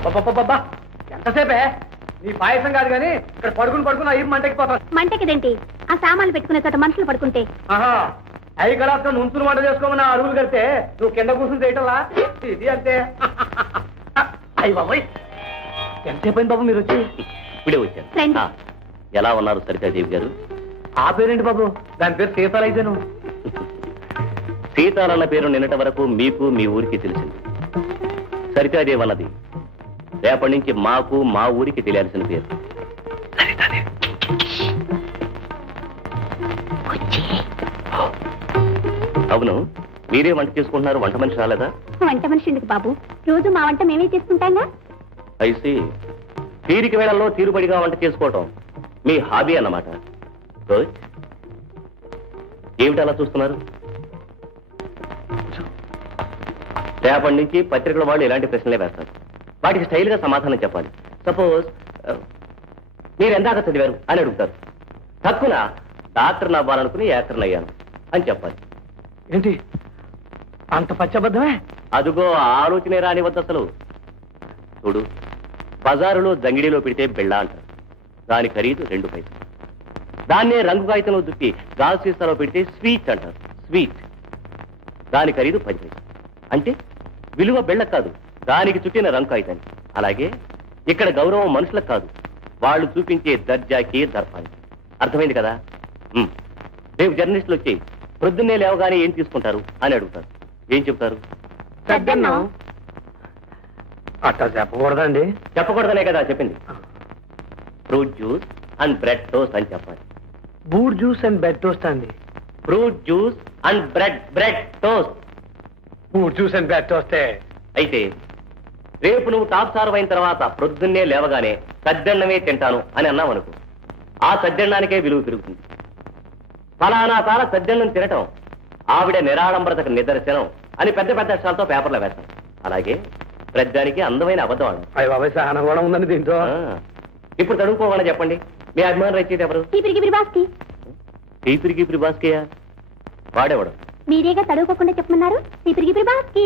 అబ్బబ్బబ్బబ్బా ఎంతసేపే నీ పాయసం కాదు కానీ ఇక్కడ పడుకుని అయ్యి మంటకిపోతాను. మంటకిదేంటి? ఆ సామాన్లు పెట్టుకునే చోట మనుషులు పడుకుంటే. ఆహా అవి కలాప్తం ముంచులు వంట చేసుకోమని అరువులు కడితే నువ్వు కింద కూర్చుని చేయటంలా ఇది అంతే. అయ్యి బాబోయ్ ఎంతసేపు అయింది బాబు మీరు వచ్చి? ఇప్పుడే వచ్చాను. ఎలా ఉన్నారు సరితాదేవి గారు? ఆ పేరేంటి బాబు? దాని పేరు సీతాలు అయితేను. సీతాలన్న పేరు నిన్నటి వరకు మీకు మీ ఊరికి తెలిసింది. సరితాదేవి అన్నది రేపటి నుంచి మాకు మా ఊరికి తెలియాల్సిన పేరు. అవును, మీరే వంట చేసుకుంటున్నారు, వంట మనిషి రాలేదా? వంట మనిషి ఎందుకు బాబు? రోజు మా వంట మేమే చేసుకుంటాంగా. అయితే తీరిక వేళల్లో తీరుబడిగా వంట చేసుకోవటం మీ హాబీ అన్నమాట. ఏమిటి అలా చూస్తున్నారు? రేపటి నుంచి పత్రికల వాళ్ళు ఇలాంటి ప్రశ్నలే వేస్తారు. వాటికి స్టైల్గా సమాధానం చెప్పాలి. సపోజ్ మీరు ఎందాక చదివారు అని అడుగుతారు. తక్కువ డాక్టర్ని అవ్వాలనుకుని యాక్టర్ని అయ్యాను అని చెప్పాలి. ఏంటి అంత పచ్చబద్ధమే? అదుగో ఆలోచనే రానివద్దు అసలు. చూడు, బజారులో జంగిడిలో పెడితే బిళ్ళ అంటారు, దాని ఖరీదు 2 పైసలు. దాన్నే రంగు కాగితంలో దుప్పి గాజు సీసాలో పెడితే స్వీట్ అంటారు, స్వీట్, దాని ఖరీదు 10 పైసలు. అంటే విలువ బిళ్ళ కాదు, దానికి చుట్టిన రంగు కాగితాన్ని. అలాగే ఇక్కడ గౌరవం మనుషులకు కాదు, వాళ్ళు చూపించే దర్జాకి దర్పానికి. అర్థమైంది కదా? రేపు జర్నలిస్టులు వచ్చి ప్రొద్దున్నే లేవగానే ఏం తీసుకుంటారు అని అడుగుతారు. ఏం చెప్తారు? అట్టా చెప్పకూడదండి. చెప్పకూడదనే కదా చెప్పింది. Fruit juice and bread toast అని చెప్పాలి. Boot juice and bread toast అండి. Fruit juice and bread toast. Boot juice and bread టోస్టే. అయితే రేపు నువ్వు టాప్ సార్ అయిన తర్వాత ప్రొద్దున్నే లేవగానే సద్దన్నమే తింటాను అని అన్నావు అనుకో, ఆ సద్దన్నానికే విలువ పెరుగుతుంది. ఫలానా కాల సద్దన్నం తినటం ఆవిడ నిరాడంబరతకు నిదర్శనం అని పెద్ద పెద్ద అక్షరాలతో పేపర్లో వేస్తాం. అలాగే ప్రజానికి అందమైన అబద్ధం ఆడు. అయ్య బాబాయ్ సహనం కూడా ఉందండి దీంట్లో. ఇప్పుడు తడుపుకోవాలని చెప్పండి, మీ అభిమానం రచయిత ఎవరు? టీపిరికి బాస్కియా? వాడేవాడు మీరేగా తడువుకోకుండా చెప్పమన్నారు. టీపిరికి బాస్కి.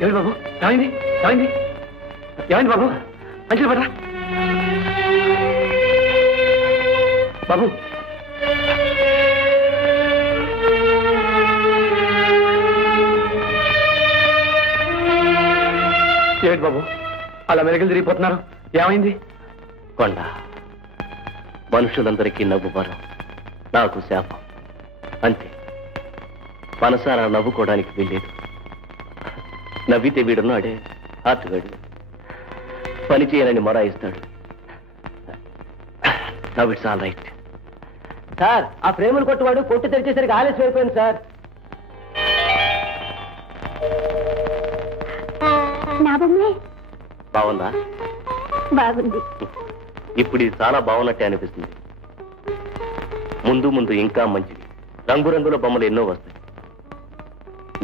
ఏమైంది బాబు? ఏమైంది ఏమైంది ఏమైంది బాబు? మంచిది పడరా బాబు. ఏమిటి బాబు అలా మెరుగులు తిరిగిపోతున్నారు? ఏమైంది? కొండ మనుషులందరికీ నవ్వు వరం, నాకు శాపం. అంతే, మనసారా నవ్వుకోవడానికి వీల్లేదు. నవ్వితే వీడున్నాడే ఆర్టుగాడు, పని చేయాలని మొరాయిస్తాడు. Now it's all right. Sir, ఆ ప్రేమలు కొట్టువాడు కొట్టు తెరిచేసరికి ఆలస్యం అయిపోయింది సార్. నా బొమ్మే బాగుందా? బాగుంది. ఇప్పుడు ఇది చాలా బాగున్నట్టే అనిపిస్తుంది. ముందు ముందు ఇంకా మంచిది, రంగురంగుల బొమ్మలు ఎన్నో వస్తాయి.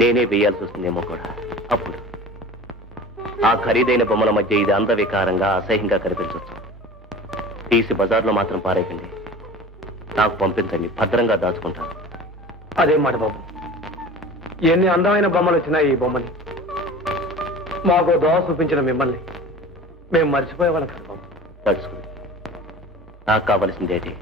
నేనే వేయాల్సి వస్తుందేమో కూడా. అప్పుడు ఆ ఖరీదైన బొమ్మల మధ్య ఇది అందవికారంగా అసహ్యంగా కనిపించవచ్చు. తీసి బజార్లో మాత్రం పారేయండి, నాకు పంపించండి, భద్రంగా దాచుకుంటాను. అదేం మాట బాబు, ఎన్ని అందమైన బొమ్మలు వచ్చినాయి ఈ బొమ్మని. మాకు దోవ చూపించిన మిమ్మల్ని మేము మర్చిపోయేవాళ్ళం కదా బాబు. తడుచుకుని నాకు కావలసింది ఏంటి?